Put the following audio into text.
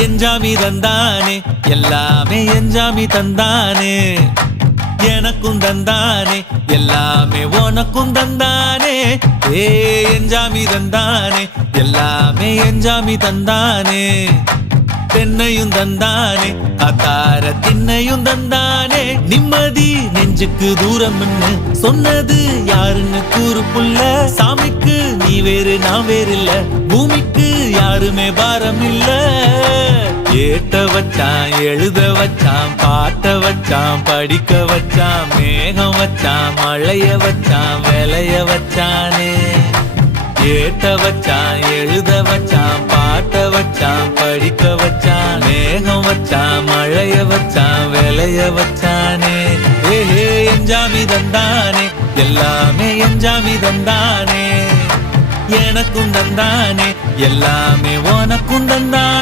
எஞ்சாமி தந்தானே எல்லாமே எஞ்சாமி தந்தானே எனக்கும் தந்தானே எல்லாமே உனக்கும் தந்தானே ஏ எஞ்சாமி தந்தானே எல்லாமே எஞ்சாமி தந்தானே தென்னையும் தந்தானே அத்தார திண்ணையும் தந்தானே நிம்மதி நெஞ்சுக்கு தூரம்னு சொன்னது யாருன்னு கூறு புள்ள சாமிக்கு நீ வேறு நான் வேறு இல்ல பூமிக்கு யாருமே பாரம் இல்ல ஏட்ட வச்சான் எழுத வச்சான் பாட்ட வச்சான் படிக்க வச்சான் மேகம் வச்சான் மழைய வச்சான் விளைய வச்சானே ஏட்ட வச்சான் எழுத வச்சான் பாட்ட வச்சான் படிக்க வச்சான் மேகம் வச்சான் மழைய வச்சான் விளைய வச்சானே ஏஹே எஞ்சாமி தந்தானே எல்லாமே எஞ்சாமி தந்தானே எனக்கும் தந்தானே எல்லாமே உனக்கும் தந்தானே